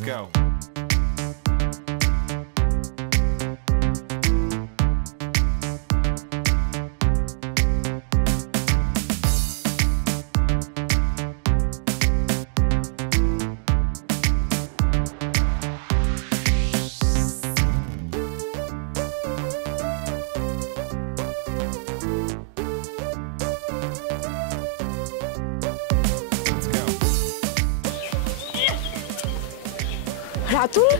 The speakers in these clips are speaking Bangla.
Let's go. রাতুল,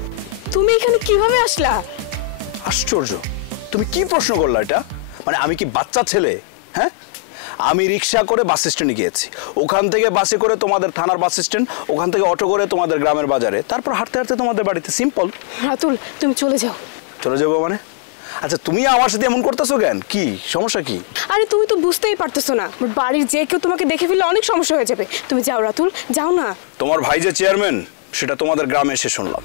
তুমি এখানে কিভাবে আসলা? আশ্চর্য, তুমি কি প্রশ্ন করলা এটা? মানে আমি কি বাচ্চা ছেলে? হ্যাঁ, আমি রিক্সা করে বাস স্ট্যান্ডে গিয়েছি, ওখান থেকে বাসে করে তোমাদের থানার বাস স্ট্যান্ড, ওখান থেকে অটো করে তোমাদের গ্রামের বাজারে, তারপর হাঁটতে হাঁটতে তোমাদের বাড়িতে। সিম্পল। রাতুল, তুমি চলে যাও। চলে যাবো মানে? আচ্ছা, তুমি আমার সাথে এমন করতেছো কেন? কি সমস্যা কি? আরে তুমি তো বুঝতেই পারতেছো না, বাড়ির যে কেউ তোমাকে দেখে ফেললে অনেক সমস্যা হয়ে যাবে। তুমি যাও রাতুল, যাও না। তোমার ভাই যে চেয়ারম্যান, সেটা তোমাদের গ্রামে এসে শুনলাম।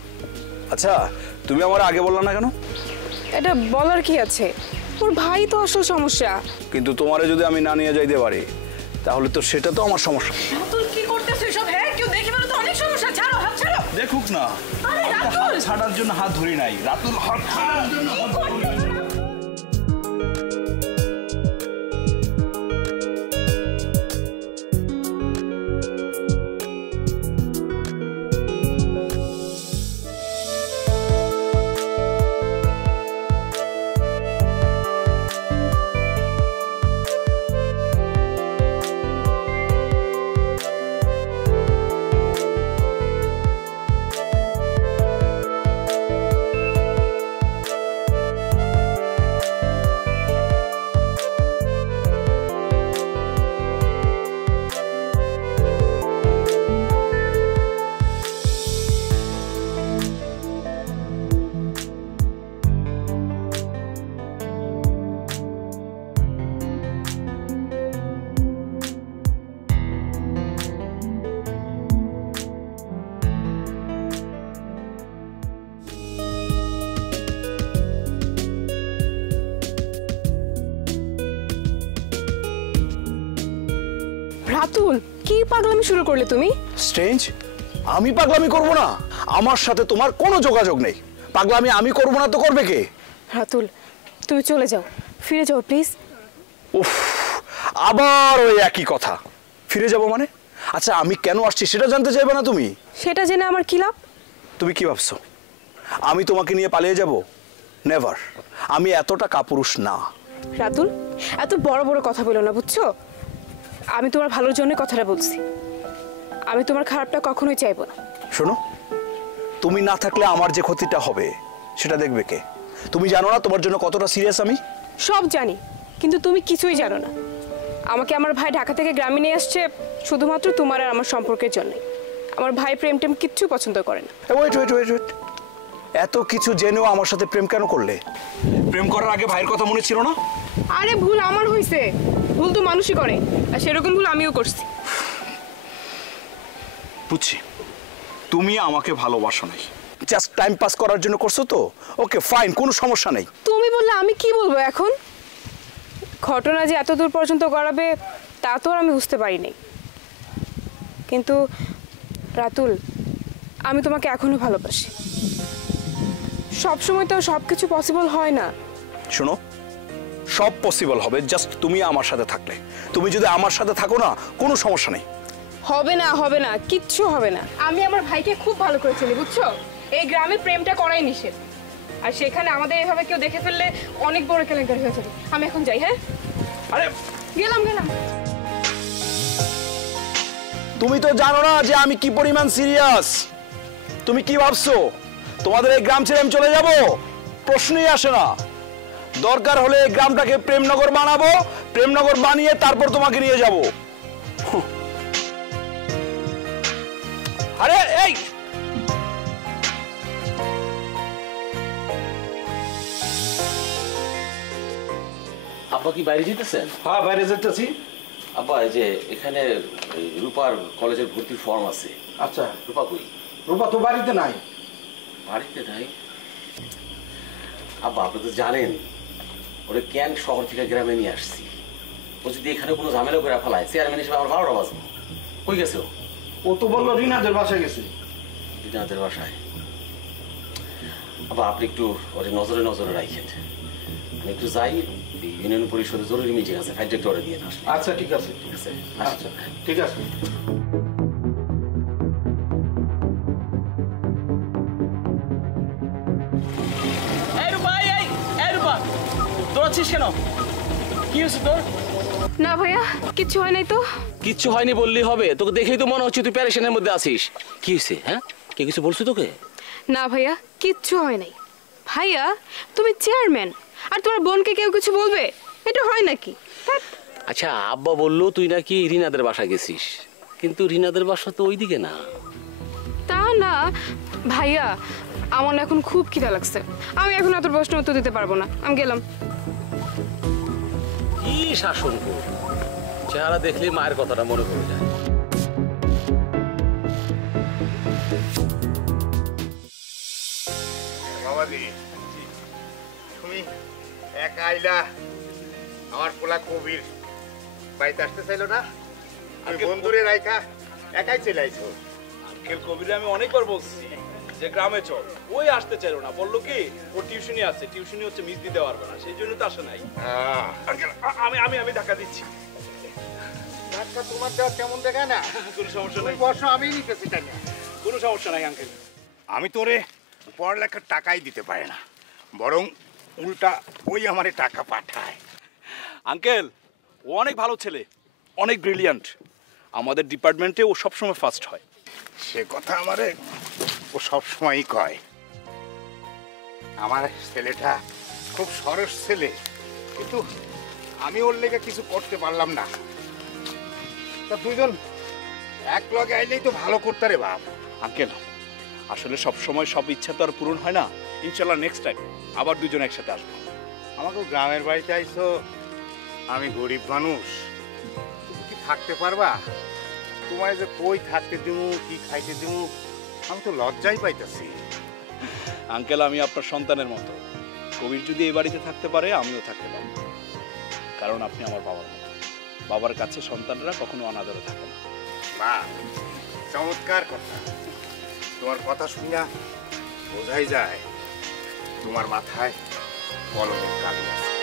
আচ্ছা, তুমি আমার আগে বললা না কেন? এটা বলার কি আছে, ওর ভাই তো আসল সমস্যা। কিন্তু তোমারে যদি আমি না নিয়ে যাইতে পারি, তাহলে তো সেটা তো আমার সমস্যা। রাতুল, কি করতেছো এসব? হ্যাঁ, কেউ দেখে ফেললে তো অনেক সমস্যা। ছাড়ো, হাত ছাড়ো। দেখুক না, আরে রাতুল, ছাড়ার জন্য হাত ধরি নাই। রাতুল, হাত ছাড়ার জন্য হাত ধরি নাই। রাতুল, কি পাগলামি শুরু করলে তুমি? স্ট্রেঞ্জ, আমি পাগলামি করব না? আমার সাথে তোমার কোনো যোগাযোগ নেই। পাগলামি আমি করব না তো করবে কে? রাতুল, তুমি চলে যাও, ফিরে যাও প্লিজ। উফ, আবার ওই একই কথা। ফিরে যাব মানে? আচ্ছা, আমি কেন আসছি সেটা জানতে চাইবে না তুমি? সেটা জেনে আমার কি লাভ? তুমি কি ভাবছো আমি তোমাকে নিয়ে পালিয়ে যাব? নেভার। আমি এতটা কাপুরুষ না। রাতুল, এত বড় বড় কথা বলো না, বুঝছো? আমি তোমার ভালোর জন্য কথাটা বলছি, আমি তোমার খারাপটা কখনোই চাইবো না। শোনো, তুমি না থাকলে আমার যে ক্ষতিটা হবে সেটা দেখবে কে? তুমি জানো না তোমার জন্য কতটা সিরিয়াস আমি? সব জানি, কিন্তু তুমি কিছুই জানো না। আমাকে আমার ভাই ঢাকা থেকে গ্রামে নিয়ে আসছে শুধুমাত্র তোমার আর আমার সম্পর্কের জন্য। আমার ভাই প্রেম টেম কিচ্ছু পছন্দ করে না। ওয়েট ওয়েট ওয়েট ওয়েট, এত কিছু জেনেও আমার সাথে প্রেম কেন করলে? প্রেম করার আগে ভাইয়ের কথা মনে ছিল না? আরে ভুল আমার হয়েছে, ভুল তো মানুষই করে, আর সেরকম ভুল আমিও করছি। বুঝছি, তুমি আমাকে ভালোবাসো নাই, জাস্ট টাইম পাস করার জন্য করছো তো। ওকে ফাইন, কোনো সমস্যা নেই। তুমি বললে আমি কি বলবো এখন? ঘটনা যে এত দূর পর্যন্ত গড়াবে তা তো আর আমি বুঝতে পারিনি। কিন্তু রাতুল, আমি তোমাকে এখনো ভালোবাসি। সবসময় তো সব কিছু পসিবল হয় না। শোনো, সব পসিবল হবে জাস্ট তুমি আমার সাথে থাকলে। তুমি যদি আমার সাথে থাকো না, কোনো সমস্যা নেই। হবে না, হবে না, কিচ্ছু হবে না। আমি আমার ভাইকে খুব ভালো করে চিনি, বুঝছো? এই গ্রামে প্রেমটা করাই নিষেধ, আর সেখানে আমাদের এভাবে কেউ দেখে ফেললে অনেক বড় কেলেঙ্কারি হয়ে যাবে। আমি এখন যাই। হ্যাঁ, আরে গেলাম গেলাম। তুমি তো জানো না যে আমি কি পরিমাণ সিরিয়াস। তুমি কি ভাবছো তোমাদের এই গ্রাম ছেড়ে আমি চলে যাব? প্রশ্নই আসে না। দরকার হলে এই গ্রামটাকে প্রেমনগর বানাবো, প্রেমনগর বানিয়ে তারপর তোমাকে নিয়ে যাব। আরে এই, আপা কি বাইরে যেতেছেন? হ্যাঁ, বাইরে যেতেছি। আপা, এই যে এখানে রূপার কলেজের ভর্তির ফর্ম আছে। আচ্ছা, রূপা কই? রূপা তো বাড়িতে নাই। বাড়িতে নাই? আব্বা, আপনি তো জানেন ওরে কেন শহর থেকে গ্রামে নিয়ে আসছি। ও যদি এখানে কোনো ঝামেলা করে ফেলায়, চেয়ারম্যান হিসেবে আমার 12টা বাজবে। কই গেছে ও? ও তো বললো রিনাদের বাসায় গেছে। রিনাদের বাসায়? আবার আপনি একটু ওরে নজরে নজরে রাখেন। আমি একটু যাই, ইউনিয়ন পরিষদে জরুরি মিটিং আছে, ফাইলটা একটু ওরে দিয়ে না আসলে। আচ্ছা ঠিক আছে, ঠিক আছে, আচ্ছা ঠিক আছে। এই রূপা, এই রূপা, দৌড়াচ্ছিস কেন? কি হয়েছে তোর? না ভাইয়া, কিচ্ছু হয় নাই তো। কিচ্ছু হয়নি বললেই হবে? তোকে দেখেই তো মনে হচ্ছে তুই প্যারেশানের মধ্যে আছিস। কি হয়েছে? হ্যাঁ, কে কিছু বলছো তোকে? না ভাইয়া, কিচ্ছু হয় নাই। ভাইয়া, তুমি চেয়ারম্যান, আর তোমার বোনকে কেউ কিছু বলবে? এটা হয় নাকি? ধ্যাৎ। আচ্ছা, আব্বা বললো তুই নাকি রিনাদের বাসা গেছিস, কিন্তু রিনাদের বাসা তো ওইদিকে না। তা না ভাইয়া, আমার না এখন খুব খিদা লাগছে। আমি এখন এত প্রশ্ন উত্তর দিতে পারবো না, আমি গেলাম। কি শাসন কর, চেহারা দেখলে মায়ের কথাটা মনে পড়ে যায়। বাবাজি, তুমি একা আইলা, আমার পোলা কবির বাড়িতে আসতে চাইলো না? আমি বন্ধুরে রাইখা একাই চলে আইছো। আঙ্কেল কবিরে আমি অনেকবার বলছি যে গ্রামে চল, ওই আসতে চাইলো না। বললো কি ওর টিউশনি আছে, টিউশনি হচ্ছে মিস দিতে পারবে না, সেই জন্য তো আসে নাই। আঙ্কেল আমি আমি আমি ধাক্কা দিচ্ছি। ধাক্কা তোমার দেওয়া কেমন দেখায় না? কোনো সমস্যা তুমি নাই, বসো, আমি নিতেছি টাকা। কোনো সমস্যা নাই আঙ্কেল। আমি তোরে পড়ালেখার টাকাই দিতে পারি না, বরং উল্টা ওই আমারে টাকা পাঠায়। আঙ্কেল ও অনেক ভালো ছেলে, অনেক ব্রিলিয়ান্ট। আমাদের ডিপার্টমেন্টে ও সবসময় ফার্স্ট হয়। সে কথা আমারে ও সবসময়ই কয়। আমার ছেলেটা খুব সরস ছেলে, কিন্তু আমি ওর লেগে কিছু করতে পারলাম না। তা দুজন এক লগে আইলেই তো ভালো করতে রে বাপ। আঙ্কেল আসলে সব সময় সব ইচ্ছা তো আর পূরণ হয় না। ইনশাল্লাহ নেক্সট টাইম আবার দুজন একসাথে আসবো। আমাকে গ্রামের বাড়িতে আইছো, আমি গরিব মানুষ, তুমি কি থাকতে পারবা? তোমার যে কই থাকতে দিমু, কি খাইতে দিমু, আমি তো লজ্জাই পাইতেছি। আঙ্কেল আমি আপনার সন্তানের মতো, কবির যদি এই বাড়িতে থাকতে পারে আমিও থাকতে পারবো, কারণ আপনি আমার বাবার মতো। বাবার কাছে সন্তানরা কখনো অনাদরে থাকে না। বা চমৎকার কথা। তোমার কথা শুনিয়া বোঝাই যায় তোমার মাথায় কলমের কালি আছে।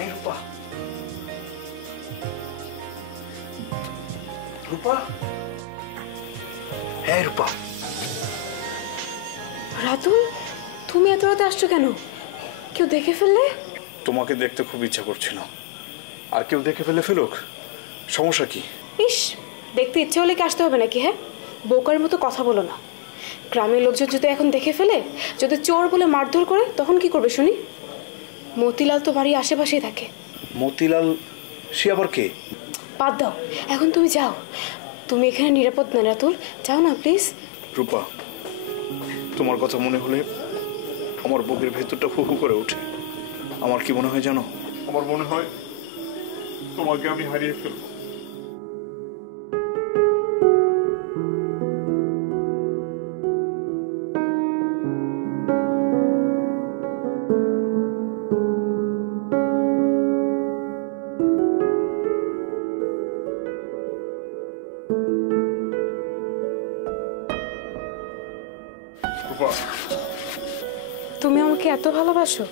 এই রূপা, রূপা, হ্যাঁ রূপা। রাতুল, তুমি এত রাতে আসছো কেন? কেউ দেখে ফেললে? তোমাকে দেখতে খুব ইচ্ছা করছিল, আর কেউ দেখে ফেলুক, সমস্যা কি? ইস, দেখতে ইচ্ছে হলে কি আসতে হবে নাকি? হ্যাঁ, বোকার মতো কথা বলো না। গ্রামের লোকজন যদি এখন দেখে ফেলে, যদি চোর বলে মারধর করে, তখন কি করবে শুনি? মতিলাল তো বাড়ির আশেপাশেই থাকে। মতিলাল? সে আবার কে? বাদ দাও, এখন তুমি যাও। তুমি এখানে নিরাপদ না রাতুল, যাও না প্লিজ। রূপা, তোমার কথা মনে হলে আমার বুকের ভেতরটা হু হু করে ওঠে। আমার কি মনে হয় জানো? আমার মনে হয় তোমাকে আমি হারিয়ে ফেলবো। তুমি আমাকে এত ভালোবাসো?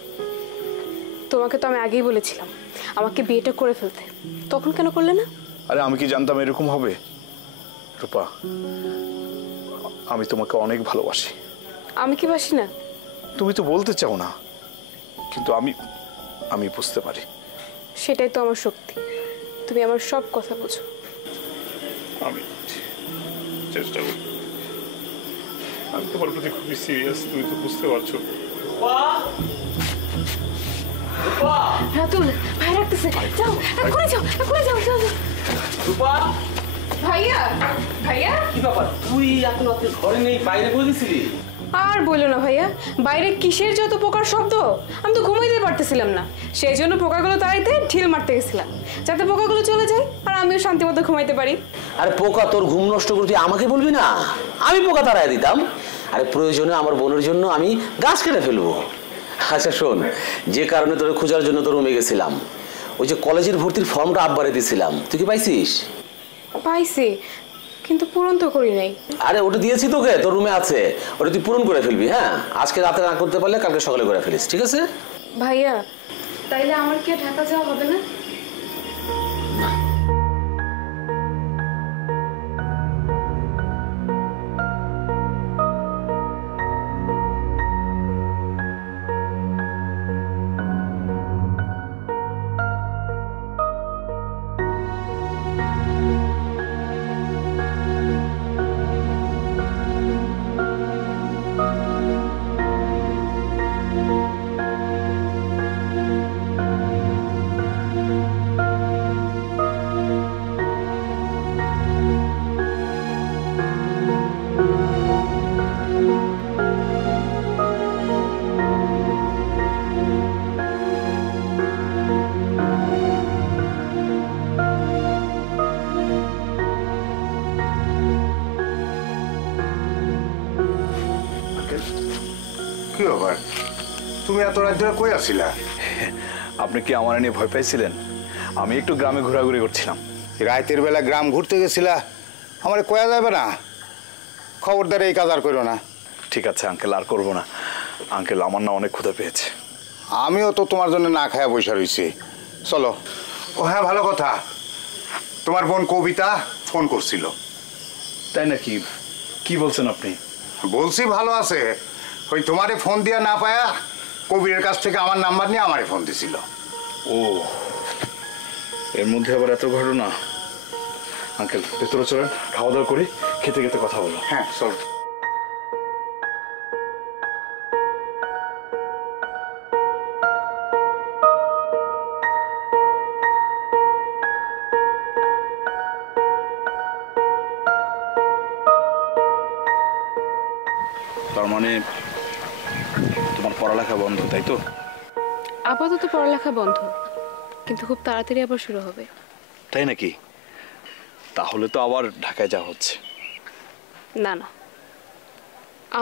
তোমাকে তো আমি আগেই বলেছিলাম আমাকে বিয়েটা করে ফেলতে, তখন কেন করলে না? আরে আমি কি জানতাম এরকম হবে? রূপা, আমি তোমাকে অনেক ভালোবাসি। আমি কি বাসি না? তুমি তো বলতে চাও না, কিন্তু আমি বুঝতে পারি। সেটাই তো আমার শক্তি, তুমি আমার সব কথা বুঝো। আমি চেষ্টা করি, আমি তোমার প্রতি খুবই সিরিয়াস, তুমি তো বুঝতে পারছো। রাতুল, ভাই রাখতেছে, যাও এক্ষুনি যাও, এক্ষুনি যাও, যাও যাও। রূপা, ভাইয়া, ভাইয়া, কি ব্যাপার, তুই এত রাতে ঘরে নেই, বাইরে বলে দিছিলি? আর বললো না ভাইয়া, বাইরে কিসের যত পোকার শব্দ, আমি তো ঘুমাইতে পারতেছিলাম না। সেই জন্য পোকাগুলো তাড়াইতে ঢিল মারতে গেছিলাম, যাতে পোকাগুলো চলে যায় আর আমিও শান্তি মতো ঘুমাইতে পারি। আরে পোকা তোর ঘুম নষ্ট করে তুই আমাকে বলবি না? আমি পোকা তাড়াই দিতাম। আরে প্রয়োজনে আমার বোনের জন্য আমি গাছ কেটে ফেলবো। আচ্ছা শোন, যে কারণে তোর খোঁজার জন্য তোর রুমে গেছিলাম, ওই যে কলেজের ভর্তির ফর্মটা আব্বারে দিয়েছিলাম, তুই কি পাইছিস? পাইছি, কিন্তু পূরণ তো করি নাই। আরে ওটা দিয়েছি তোকে, তোর রুমে আছে, ওটা তুই পূরণ করে ফেলবি। হ্যাঁ, আজকে রাতে না করতে পারলে কালকে সকালে করে ফেলিস, ঠিক আছে? ভাইয়া তাইলে আমার কি ঢাকা যাওয়া হবে না? কি ব্যাপার, তুমি এত রাত ধরে কই আছিলা? আপনি কি আমার নিয়ে ভয় পাইছিলেন? আমি একটু গ্রামে ঘোরাঘুরি করছিলাম। রাতের বেলা গ্রাম ঘুরতে গেছিলা, আমার কয়া যাবে না? খবরদার এই কাজ আর করো না। ঠিক আছে আঙ্কেল, আর করবো না। আঙ্কেল, আমার না অনেক ক্ষুধা পেয়েছে। আমিও তো তোমার জন্য না খায়া বসে রইছি। চলো। ও হ্যাঁ, ভালো কথা, তোমার বোন কবিতা ফোন করছিল। তাই নাকি? কি বলছেন আপনি? বলছি ভালো আছে, ওই তোমারে ফোন দিয়া না পায়া কবিরের কাছ থেকে আমার নাম্বার নিয়ে আমারে ফোন দিছিল। ও, এর মধ্যে আবার এত ঘটনা। আঙ্কেল, ভেতরে চলেন, খাওয়া দাওয়া করি, খেতে খেতে কথা বলো। হ্যাঁ চলো। তার মানে তোমার পড়ালেখা বন্ধ, তাই তো? আপাতত পড়ালেখা বন্ধ, কিন্তু খুব তাড়াতাড়ি আবার শুরু হবে। তাই নাকি? তাহলে তো আবার ঢাকায় যাওয়া হচ্ছে। না না,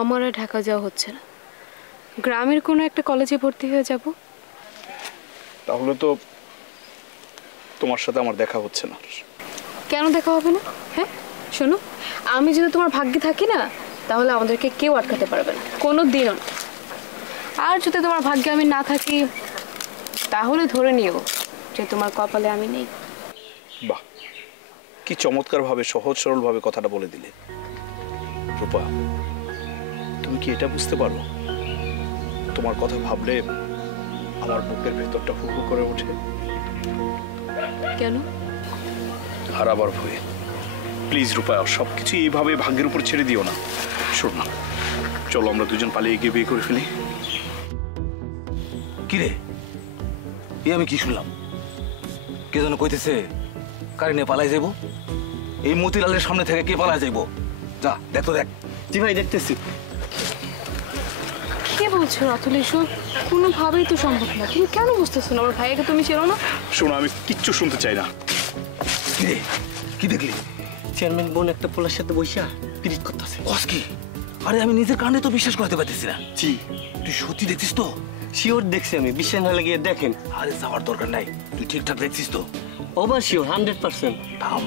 আমার আর ঢাকা যাওয়া হচ্ছে না, গ্রামের কোনো একটা কলেজে ভর্তি হয়ে যাব। তাহলে তো তোমার সাথে আমার দেখা হচ্ছে না। কেন দেখা হবে না? হ্যাঁ শোনো, আমি যদি তোমার ভাগ্যে থাকি না, তাহলে আমাদেরকে কেউ আটকাতে পারবে না, কোনো দিনও না। আর যদি তোমার ভাগ্যে আমি না থাকি, তাহলে ধরে নিও যে তোমার কপালে আমি নেই। বাহ, কি চমৎকারভাবে সহজ সরলভাবে কথাটা বলে দিলে। রূপা, তুমি কি এটা বুঝতে পারো? তোমার কথা ভাবলে আমার বুকের ভেতরটা হুহু করে ওঠে। কেন? হারাবার ভয়ে। প্লিজ রূপা, সবকিছু এইভাবে ভাগ্যের উপর ছেড়ে দিও না। শোন না, চলো আমরা দুজন পালিয়ে গিয়ে বিয়ে করে ফেলি। কিরে, এ আমি কি শুনলাম? কে যেন কইতেছে কারে নিয়ে পালাই যাইব? এই মতিলালের সামনে থেকে কে পালাই যাইব? যা দেখ তো, দেখ। জি ভাই, দেখতেছি। কে বলছো রাতুল? এসব কোনোভাবেই তো সম্ভব না। তুমি কেন বুঝতেছো না? আমার ভাইয়াকে তুমি চেনো না। শোনো, আমি কিচ্ছু শুনতে চাই না। কিরে, কি দেখলি? চেয়ারম্যান বোন একটা পোলার সাথে বইসা পিরিত করতেছে। কস কি? আরে আমি নিজের কানে তো বিশ্বাস করতে পারতেছি না। জি, তুই সত্যি দেখছিস তো? শিওর দেখছি আমি, বিশ্বাস না লাগিয়ে দেখেন। আরে যাওয়ার দরকার নাই, তুই ঠিকঠাক দেখছিস তো? Over sure, 100%। থাম।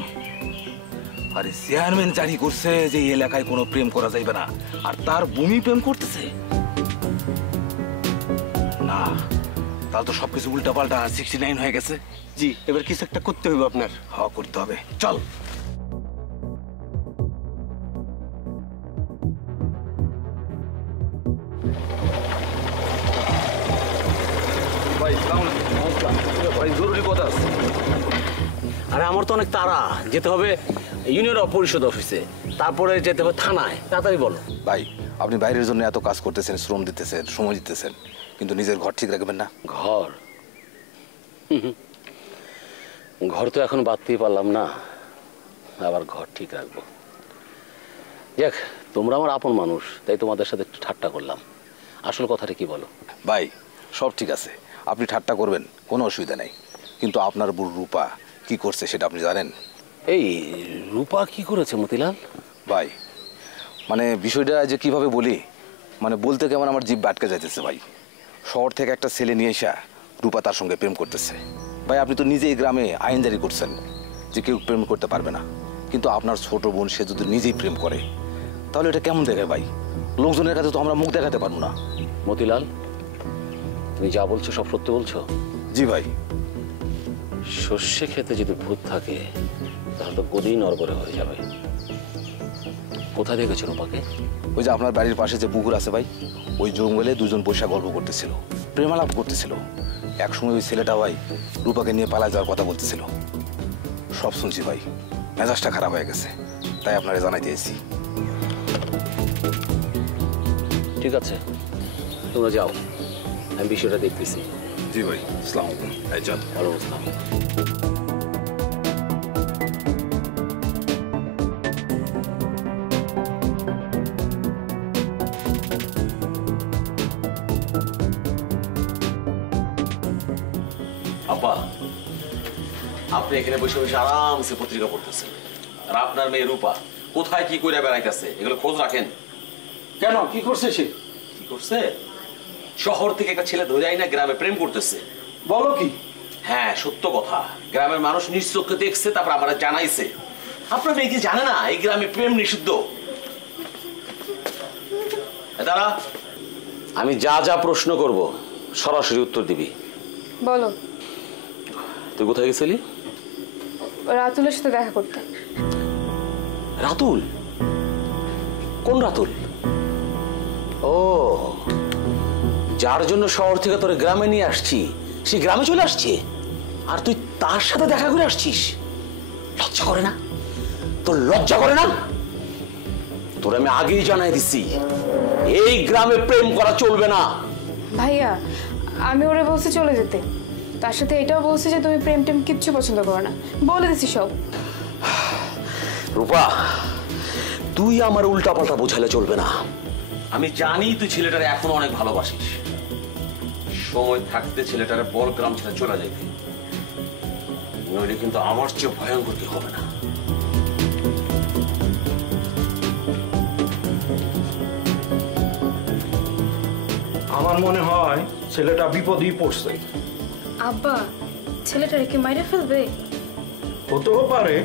আরে চেয়ারম্যান জারি করছে যে এই এলাকায় কোনো প্রেম করা যাইবে না, আর তার ভূমি প্রেম করতেছে না। তাহলে তো সবকিছু উল্টাপাল্টা 69 হয়ে গেছে। জি, এবার কিছু একটা করতে হবে আপনার। হ্যাঁ, করতে হবে, চল। ভাই ভাই, জরুরি কথা আছে। আরে আমার তো অনেক তাড়া, যেতে হবে ইউনিয়ন পরিষদ অফিসে, তারপরে যেতে হবে থানায়। তাড়াতাড়ি বলো। ভাই, আপনি বাইরের জন্য এত কাজ করতেছেন, শ্রম দিতেছেন, সময় দিতেছেন, কিন্তু নিজের ঘর ঠিক রাখবেন না। ঘর? ঘর তো এখন বাঁধতেই পারলাম না, আবার ঘর ঠিক রাখবো। যাক, তোমরা আমার আপন মানুষ, তাই তোমাদের সাথে একটু ঠাট্টা করলাম। আসল কথাটা কি বলো? ভাই সব ঠিক আছে, আপনি ঠাট্টা করবেন, কোনো অসুবিধা নেই, কিন্তু আপনার বুড়ো রূপা কি করছে সেটা আপনি জানেন? এই রূপা কি করেছে মতিলাল? ভাই মানে বিষয়টা যে কিভাবে বলি, মানে বলতে কেমন আমার জিভ আটকে যাইতেছে ভাই। শহর থেকে একটা ছেলে নিয়ে এসা রূপা তার সঙ্গে প্রেম করতেছে। ভাই আপনি তো নিজে এই গ্রামে আইন জারি করছেন যে কেউ প্রেম করতে পারবে না, কিন্তু আপনার ছোট বোন সে যদি নিজেই প্রেম করে তাহলে এটা কেমন দেখায় ভাই? লোকজনের কাছে তো আমরা মুখ দেখাতে পারবো না। মতিলাল, তুমি যা বলছো সব সত্যি বলছো? জি ভাই। সর্ষে খেতে যদি ভূত থাকে তাহলে তো গদিই নড়বড়ে হয়ে যাবে। কোথায় দেখেছো রূপাকে? ওই যে আপনার বাড়ির পাশে যে পুকুর আছে ভাই, ওই জঙ্গলে দুজন বৈশা গল্প করতেছিল, প্রেমালাপ করতেছিল। একসময় ওই ছেলেটা ভাই রূপাকে নিয়ে পালা যাওয়ার কথা বলতেছিল। সব শুনছি ভাই, মেজাজটা খারাপ হয়ে গেছে, তাই আপনারা জানাইতে এসেছি। ঠিক আছে, তোমরা যাও, আমি বিষয়টা দেখতেছি। জি ভাই, আসসালামু আলাইকুম। এই চল। ভালো আসলাম। আব্বা, আপনি এখানে বসে বসে আরামসে পত্রিকা পড়তেছেন, আর আপনার মেয়ে রূপা কোথায় কি করে বেড়াইতেছে এগুলো খোঁজ রাখেন। কেন, কি করছে সে? কি করছে? শহর থেকে একটা ছেলে ধরে আইনা গ্রামে প্রেম করতেছে। বলো কি? হ্যাঁ, সত্য কথা। গ্রামের মানুষ নিজ চোখে দেখছে, তারপর আমরা জানাইছে। আপনার মেয়ে কি জানে না এই গ্রামে প্রেম নিষিদ্ধ? দাঁড়া, আমি যা যা প্রশ্ন করব সরাসরি উত্তর দিবি। বলো। তুই কোথায় গেছিলি? রাতুলের সাথে দেখা করতে। রাতুল? কোন রাতুল? ও, যার জন্য শহর থেকে তোর গ্রামে নিয়ে আসছি, সে গ্রামে চলে আসছে, আর তুই তার সাথে দেখা করে আসছিস? লজ্জা করে না তোর? লজ্জা করে না? তোর আমি আগেই জানাই দিছি, এই গ্রামে প্রেম করা চলবে না। ভাইয়া, আমি ওরে বলছি চলে যেতে, তার সাথে এটাও বলছি যে তুমি প্রেম টেম কিচ্ছু পছন্দ করো না, বলে দিছি সব। রূপা, তুই আমার উল্টা পাল্টা বোঝালে চলবে না। আমি জানি তুই ছেলেটারে এখনো অনেক ভালোবাসিস। সময় থাকতে ছেলেটারে বল গ্রাম ছেড়ে চলে যাবে, নইলে কিন্তু আমার চেয়ে ভয়ঙ্কর কি হবে না। আমার মনে হয় ছেলেটা বিপদেই পড়ছে। আব্বা, ছেলেটারে কি মাইরে ফেলবে? হতেও পারে।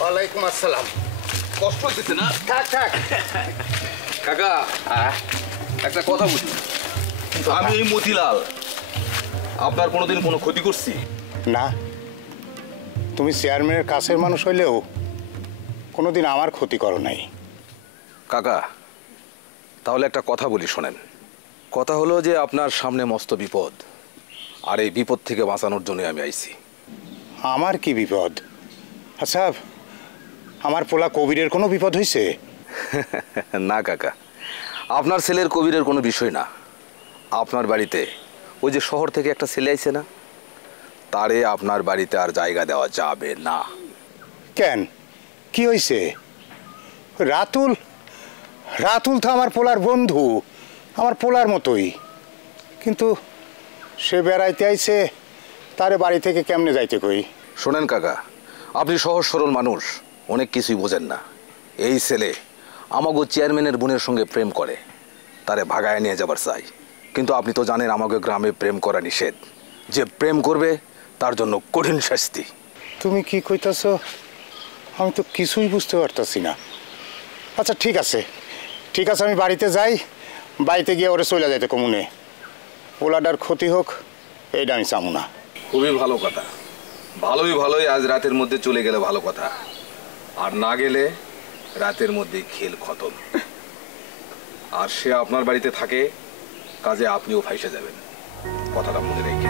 ওয়ালাইকুম আসসালাম। কষ্ট হচ্ছে না থাক থাক। কাকা? একটা কথা বলি, আমি এই মতিলাল আপনার কোনোদিন কোনো ক্ষতি করছি? না, তুমি চেয়ারম্যানের কাছের মানুষ হইলেও কোনোদিন আমার ক্ষতি করো নাই। কাকা তাহলে একটা কথা বলি শোনেন। কথা হলো যে আপনার সামনে মস্ত বিপদ, আর এই বিপদ থেকে বাঁচানোর জন্য আমি আইছি। আমার কি বিপদ? আচ্ছা, আমার পোলা কবিরের কোনো বিপদ হয়েছে? না কাকা, আপনার ছেলের কবিরের কোনো বিষয় না। আপনার বাড়িতে ওই যে শহর থেকে একটা ছেলে আইছে না, তারে আপনার বাড়িতে আর জায়গা দেওয়া যাবে না। কেন, কি হয়েছে? রাতুল? রাতুল তো আমার পোলার বন্ধু, আমার পোলার মতোই, কিন্তু সে বেড়াইতে আইছে, তারে বাড়ি থেকে কেমনে যাইতে কই? শোনেন কাকা, আপনি সহজ সরল মানুষ, অনেক কিছুই বোঝেন না। এই ছেলে আমাগো চেয়ারম্যানের বোনের সঙ্গে প্রেম করে, তারে ভাগায় নিয়ে যাবার চাই। কিন্তু আপনি তো জানেন আমাকে গ্রামে প্রেম করা নিষেধ। যে প্রেম করবে তার জন্য কঠিন শাস্তি। তুমি কি কইতাছ? আমি তো কিছুই বুঝতে পারতাছি না। আচ্ছা ঠিক আছে, ঠিক আছে, আমি বাড়িতে যাই, বাড়িতে গিয়ে ওরে চলে যাইতে কমুনে। পোলাডার ক্ষতি হোক এইটা আমি চামু না। খুবই ভালো কথা, ভালোই আজ রাতের মধ্যে চলে গেলে ভালো কথা, আর না গেলে রাতের মধ্যেই খেল খতম। আর সে আপনার বাড়িতে থাকে, কাজে আপনিও ফাইসে যাবেন, কথাটা মনে রেখে।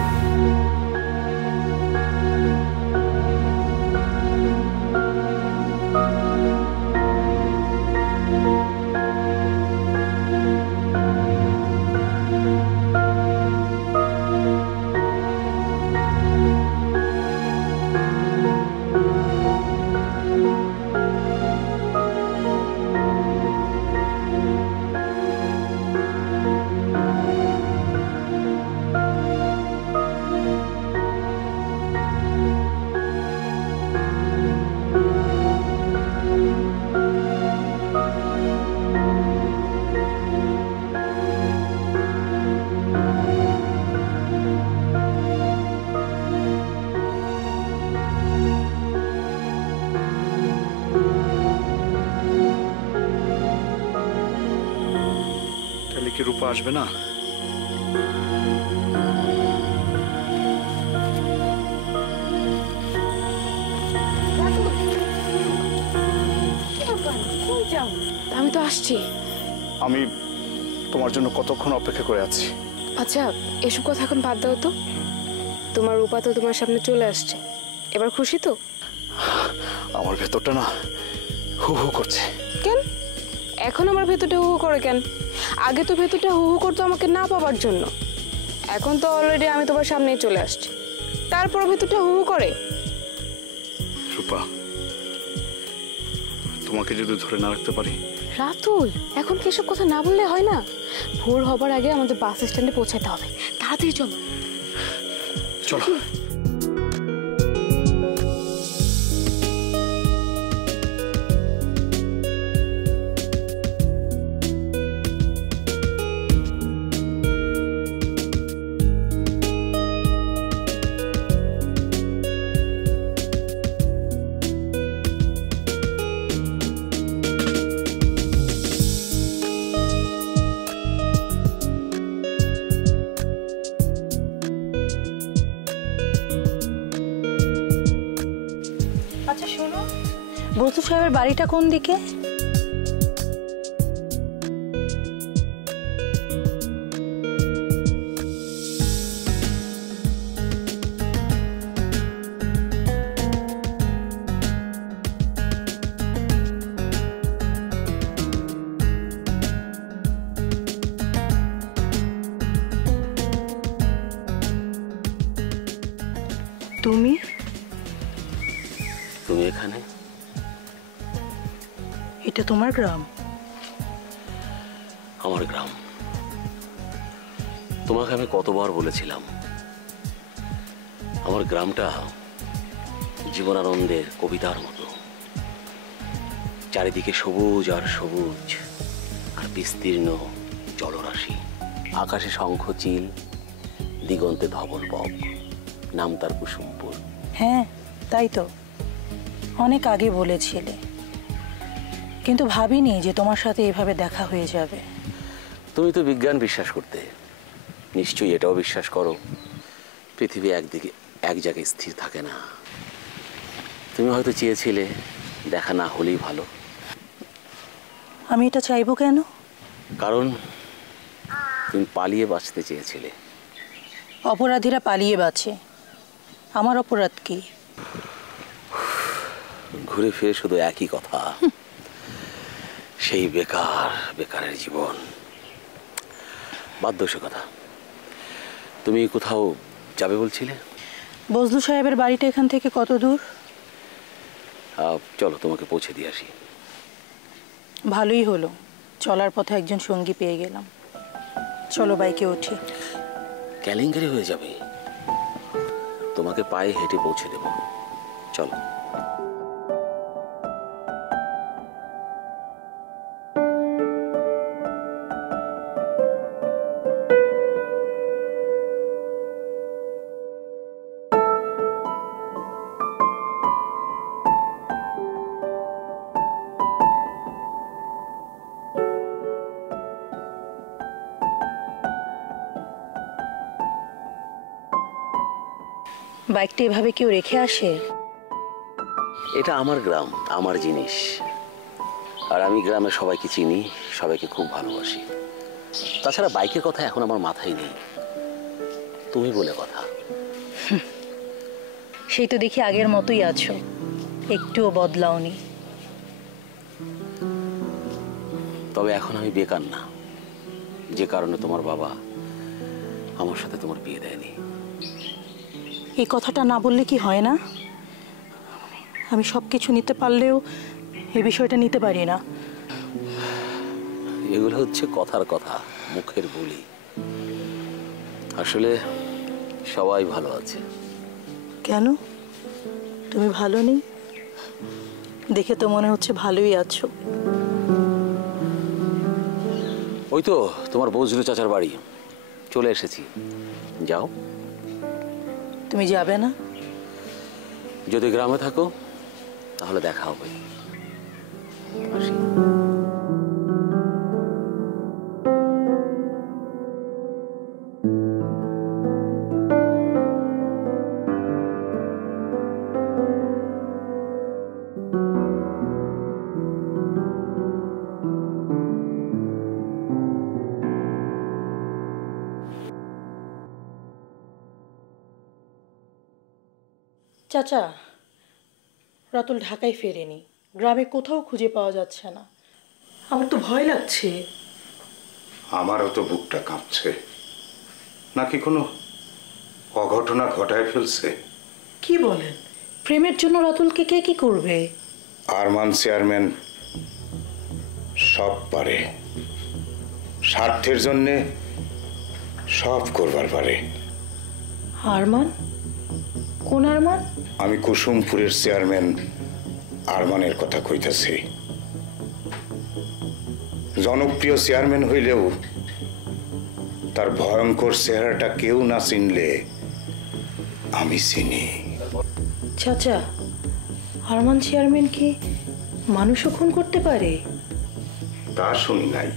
আসবে না? আমি তো আসছি। আমি তোমার জন্য কতক্ষণ অপেক্ষা করে আছি। আচ্ছা, এসব কথা এখন বাদ দাও তো। তোমার রূপা তো তোমার সামনে চলে আসছে, এবার খুশি তো? আমার ভেতরটা না হু হু করছে। কেন এখন আমার ভেতরটা হু হু করে কেন? আগে তো ভেতরটা হু হু করতো আমাকে না পাওয়ার জন্য, এখন তো অলরেডি আমি তোমার সামনেই চলে আসছি, তারপর ভেতরটা হু হু করে। রূপা, তোমাকে যদি ধরে না রাখতে পারি। রাতুল, এখন কি এসব কথা না বললে হয় না? ভোর হবার আগে আমাদের বাস স্ট্যান্ডে পৌঁছাতে হবে, তাড়াতাড়ি চলো। চলো। আচ্ছা শোনো, বলতু সাহেবের বাড়িটা কোন দিকে? তুমি তুমি এখানে? এটা তোমার গ্রাম? আমার গ্রাম। তোমাকে আমি কতবার বলেছিলাম আমার গ্রামটা জীবনানন্দের কবিতার মতো, চারিদিকে সবুজ আর সবুজ আর বিস্তীর্ণ জলরাশি, আকাশে শঙ্খচিল, দিগন্তে ধবল বক, নাম তার কুসুমপুর। হ্যাঁ তাই তো, অনেক আগে বলেছিলে, কিন্তু ভাবিনি যে তোমার সাথে এভাবে দেখা হয়ে যাবে। তুমি তো বিজ্ঞান বিশ্বাস করতে, নিশ্চয়ই এটাও বিশ্বাস করো পৃথিবী একদিকে এক জায়গায় স্থির থাকে না। তুমি হয়তো চেয়েছিলে দেখা না হলেই ভালো। আমি এটা চাইবো কেন? কারণ তুমি পালিয়ে বাঁচতে চেয়েছিলে। অপরাধীরা পালিয়ে বাঁচে, আমার অপরাধ কি? ঘুরে ফিরে শুধু একই কথা, সেই বেকার বেকারের জীবন। বাধ্য সে কথা। তুমি কোথাও যাবে বলছিলে? বজলু সাহেবের বাড়িটা এখান থেকে কত দূর? চলো তোমাকে পৌঁছে দিয়ে আসি। ভালোই হলো, চলার পথে একজন সঙ্গী পেয়ে গেলাম। চলো বাইকে উঠি। কেলেঙ্কারি হয়ে যাবে, তোমাকে পায়ে হেঁটে পৌঁছে দেব। চলো। বাইকটা এভাবে কেউ রেখে আসে? এটা আমার গ্রাম, আমার জিনিস, আর আমি গ্রামে সবাইকে চিনি, সবাইকে খুব ভালোবাসি। তাছাড়া বাইকের কথা এখন আমার মাথায় নেই, তুমি বলে কথা। সেই তো দেখি আগের মতোই আছো, একটুও বদলাওনি। তবে এখন আমি বেকার না, যে কারণে তোমার বাবা আমার সাথে তোমার বিয়ে দেয়নি। এই কথাটা না বললে কি হয় না? আমি সব কিছু নিতে পারলেও এই বিষয়টা নিতে পারি না। এগুলো হচ্ছে কথার কথা, মুখের বুলি। আসলে সবাই ভালো আছে। কেন তুমি ভালো নেই? দেখে তো মনে হচ্ছে ভালোই আছো। ওই তো তোমার বজলু চাচার বাড়ি, চলে এসেছি। যাও। তুমি যাবে না? যদি গ্রামে থাকো তাহলে দেখা হবে। আসি। চাচা, রাতুল ঢাকায় ফেরেনি, গ্রামে কোথাও খুঁজে পাওয়া যাচ্ছে না। আমার তো ভয় লাগছে। আমারও তো বুকটা কাঁপছে। নাকি কোনো অঘটনা ঘটায় ফেলছে? কি বলেন? প্রেমের জন্য রাতুলকে কে কি করবে? আরমান চেয়ারম্যান সব পারে, স্বার্থের জন্যে সব করবার পারে। আরমান? কোন আরমান? আমি কুসুমপুরের চেয়ারম্যান আরমানের কথা কইতাছি। জনপ্রিয় চেয়ারম্যান হইলেও তার ভয়ঙ্কর চেহারাটা কেউ না চিনলে আমি চিনি। চাচা, আরমান চেয়ারম্যান কি মানুষও খুন করতে পারে? তা শুনি নাই,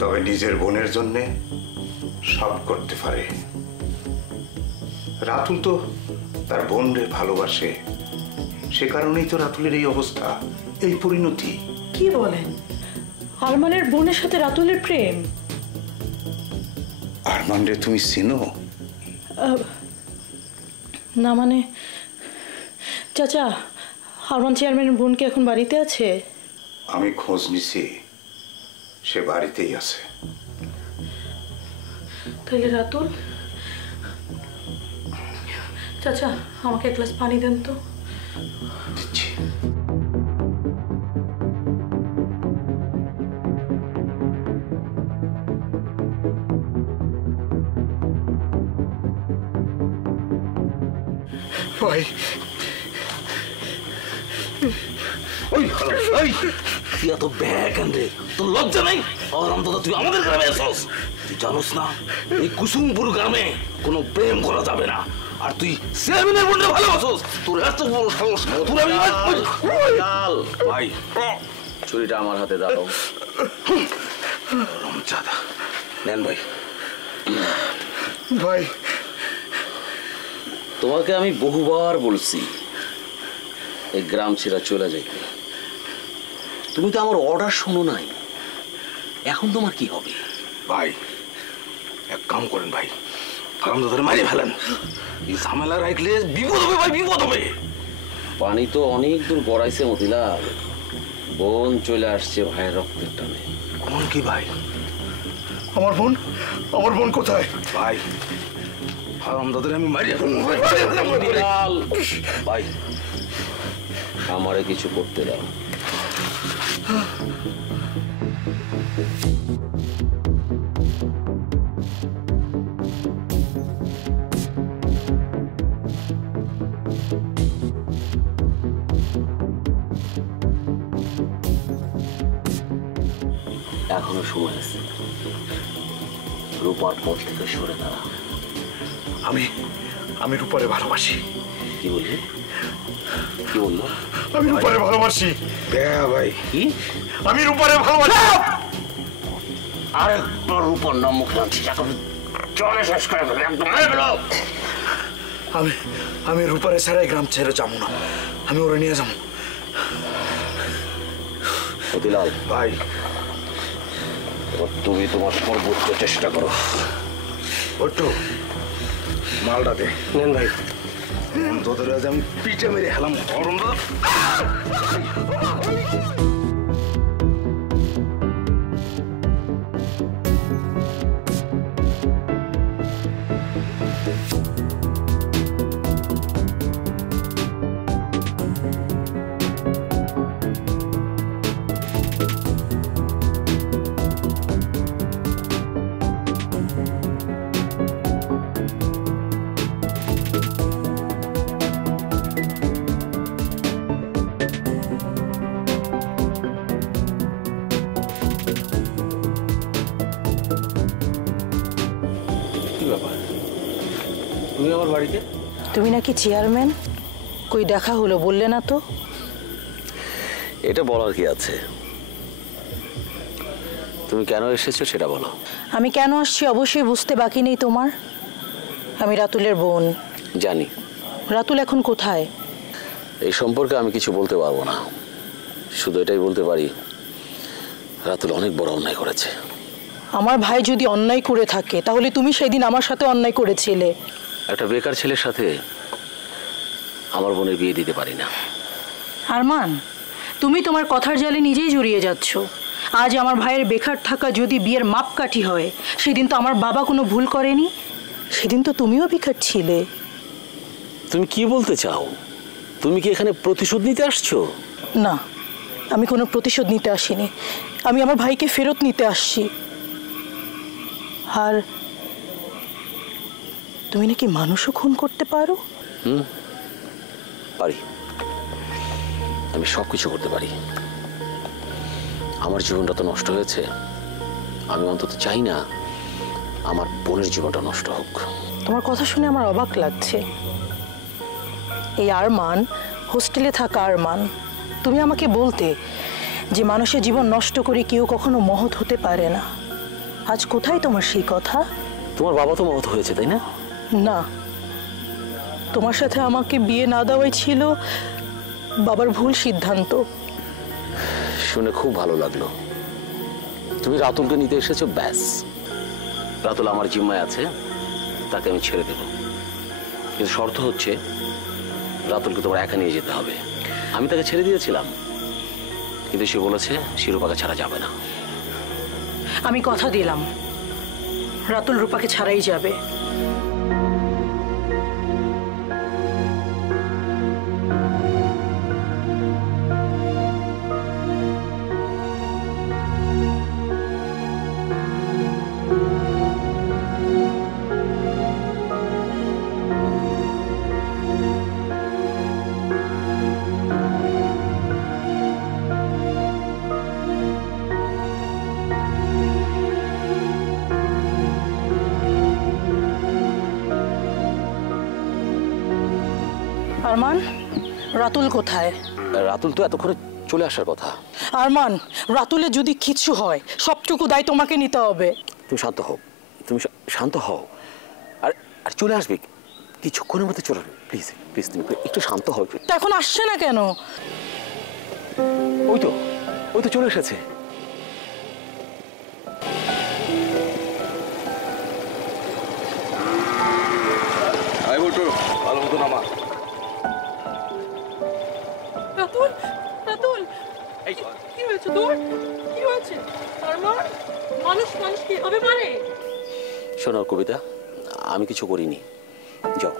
তবে নিজের বোনের জন্যে সব করতে পারে। রাতুল তো তার বোনরে ভালোবাসে, সে কারণেই তো রাতুলের এই অবস্থা, এই পরিণতি। কি বলেন? আরমানের বোনের সাথে রাতুলের প্রেম? আরমান রে তুমি চিনো? না মানে চাচা, আরমান চেয়ারম্যানের বোন কি এখন বাড়িতে আছে? আমি খোঁজ নিছি, সে বাড়িতেই আছে। তাহলে রাতুল? চাচা, আমাকে এক গ্লাস পানি দেন তো। দিচ্ছি। ভাই, ওই তুই এত ব্যাগ আনরে, তোর লজ্জা নাই? আর অন্তত তুই আমাদের গ্রামে আসস। তুই জানোস না এই কুসুমপুর গ্রামে কোনো প্রেম করা যাবে না। আর তুই চেয়ারম্যানের বোনকে ভালোবাসস? তোর এত বড় সাহস! তোর আমি ভাই, ছুরিটা আমার হাতে দাও। রমজাদা নেন ভাই। ভাই, তোমাকে আমি বহুবার বলছি এই গ্রাম ছেড়ে চলে যাইতে। তুমি তো আমার অর্ডার শোনো নাই। এখন তোমার কি হবে? ভাই এক কাম করেন ভাই, হারামজাদারে মারি ফেলেন। এই ঝামেলা রাখলে বিপদ হবে ভাই, বিপদ হবে। পানি তো অনেক দূর গড়াইছে মতিলাল, বোন চলে আসছে ভাইয়ের রক্তের টানে। কোন কি ভাই? আমার বোন কোথায়? ভাই হারামজাদারে আমি মারি ফেলবো ভাই। মতিলাল ভাই, আমারে কিছু করতে দাও। এখনো সময় আছে, রূপার পথ থেকে সরে দাঁড়া। আমি রূপারে ভালোবাসি। কি বললি? কি বললো? আমি রূপারে ভালোবাসি। ভাই কি? আমি রূপারে ভালোবাসি। আরেকবার রূপার নাম মুখে আনছি, চলে শেষ করে ফেলে একদম। আমি রূপারে ছাড়াই গ্রাম ছেড়ে যাবো না, আমি ওরে নিয়ে যাবো। মতিলাল ভাই তুমি তোমার সর্বোচ্চ চেষ্টা করো। ওটু মালটা দে। নেন ভাই। তোদের আজ আমি পিঠে মেরে খেলাম। কি ব্যাপার, তুমি আমার বাড়িতে? তুমি নাকি চেয়ারম্যান, কই দেখা হলো বললে না তো? এটা বলার কি আছে? তুমি কেন এসেছো সেটা বলো। আমি কেন আসছি অবশ্যই বুঝতে বাকি নেই তোমার। আমি রাতুলের বোন। জানি। রাতুল এখন কোথায়? এই সম্পর্কে আমি কিছু বলতে পারবো না, শুধু এটাই বলতে পারি রাতুল অনেক বড় অন্যায় করেছে। আমার ভাই যদি অন্যায় করে থাকে তাহলে তুমি সেদিন আমার সাথে অন্যায় করেছিলে। একটা বেকার ছেলের সাথে আমার বোনের বিয়ে দিতে পারি না। আরমান, তুমি তোমার কথার জালে নিজেই জড়িয়ে যাচ্ছ। আজ আমার ভাইয়ের বেকার থাকা যদি বিয়ের মাপকাঠি হয়, সেদিন তো আমার বাবা কোনো ভুল করেনি। সেদিন তো তুমিও বেকার ছিলে। তুমি কি বলতে চাও? তুমি কি এখানে প্রতিশোধ নিতে আসছো? না, আমি কোনো প্রতিশোধ নিতে আসিনি। আমি আমার ভাইকে ফেরত নিতে আসছি। আর তুমি নাকি মানুষও খুন করতে পারো? পারি, আমি সব কিছু করতে পারি। আমার জীবনটা তো নষ্ট হয়েছে, আমি অন্তত চাই না আমার বোনের জীবনটা নষ্ট হোক। তোমার কথা শুনে আমার অবাক লাগছে। এই আরমান হোস্টেলে থাকা আরমান, তুমি আমাকে বলতে যে মানুষের জীবন নষ্ট করে কেউ কখনো মহৎ হতে পারে না। আজ কোথায় তোমার সেই কথা? তোমার বাবা তো মহৎ হয়েছে, তাই না? না, তোমার সাথে আমাকে বিয়ে না দেওয়াই ছিল বাবার ভুল সিদ্ধান্ত। শুনে খুব ভালো লাগলো। তুমি রাতুলকে নিতে এসেছো, ব্যাস। রাতুল আমার জিম্মায় আছে, তাকে আমি ছেড়ে দেব। কিন্তু শর্ত হচ্ছে রাতুলকে তোমার একা নিয়ে যেতে হবে। আমি তাকে ছেড়ে দিয়েছিলাম, কিন্তু সে বলেছে শিরোপাকে ছাড়া যাবে না। আমি কথা দিলাম রাতুল রূপাকে ছাড়াই যাবে। আরমান, রাতুল কোথায়? রাতুল তো এতক্ষণে চলে আসার কথা। আরমান, রাতুলের যদি কিছু হয় সবটুকু দায় তোমাকে নিতে হবে। তুমি শান্ত হও, তুমি শান্ত হও। আর আর চলে আসবে কিছুক্ষণের মধ্যে, চলে আসবে। প্লিজ প্লিজ তুমি একটু শান্ত হও। তা এখন আসছে না কেন? ওই তো চলে এসেছে। ভালো মতো নামা। রাতুল, রাতুল, কি হয়েছে তোর? কি হয়েছে? আরমান, মানুষ মানুষকে এভাবে মারে? শোনো কবিতা, আমি কিছু করিনি। যাও,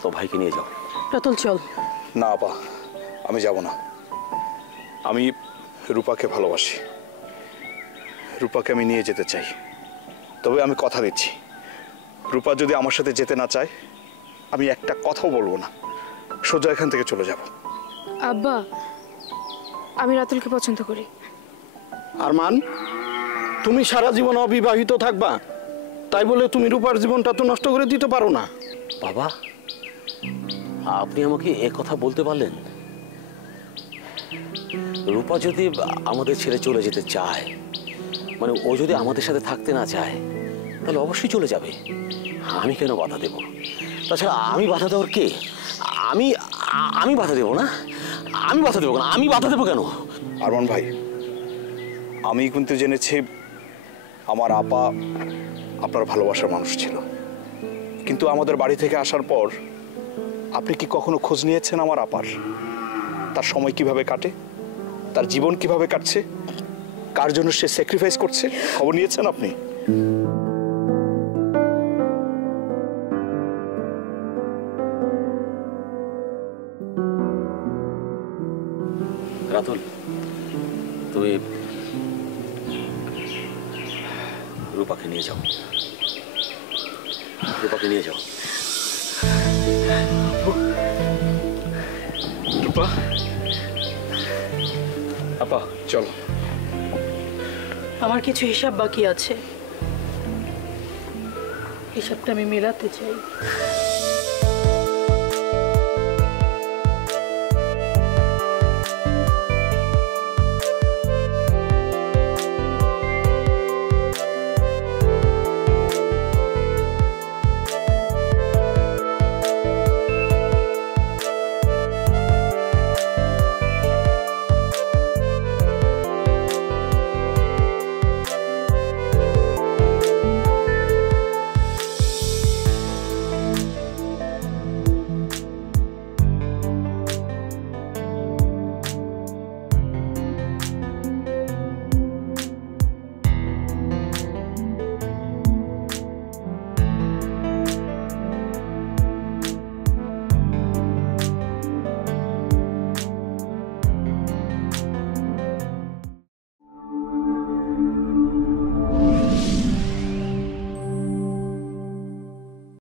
তো ভাইকে নিয়ে যাও। রাতুল চল। না আপা, আমি যাব না। আমি রূপাকে ভালোবাসি, রূপাকে আমি নিয়ে যেতে চাই। তবে আমি কথা দিচ্ছি, রূপা যদি আমার সাথে যেতে না চায়, আমি একটা কথাও বলবো না, সোজা এখান থেকে চলে যাব। আব্বা, আমি রাতুলকে পছন্দ করি। আরমান, তুমি সারা জীবন অবিবাহিত থাকবা, তাই বলে তুমি রূপার জীবনটা তো নষ্ট করে দিতে পারো না। বাবা, আপনি আমাকে এ কথা বলতে পারলেন? রূপা যদি আমাদের ছেড়ে চলে যেতে চায়, মানে ও যদি আমাদের সাথে থাকতে না চায়, তাহলে অবশ্যই চলে যাবে। আমি কেন বাধা দেব? তাছাড়া আমি বাধা দেওয়ার কে? আমি বাধা দেবো না। আমি বাধা দেবো কেন? আমি বাধা দেবো কেন? আরমান ভাই, আমি কিন্তু জেনেছি আমার আপা আপনার ভালোবাসার মানুষ ছিল, কিন্তু আমাদের বাড়ি থেকে আসার পর আপনি কি কখনো খোঁজ নিয়েছেন আমার আপার? তার সময় কিভাবে কাটে, তার জীবন কিভাবে কাটছে, কার জন্য সে স্যাক্রিফাইস করছে, খবর নিয়েছেন আপনি? রাতুল, তুমি রূপাকে নিয়ে যাও। রূপাকে নিয়ে যাও। রূপা, আপা চলো। আমার কিছু হিসাব বাকি আছে, হিসাবটা আমি মেলাতে চাই।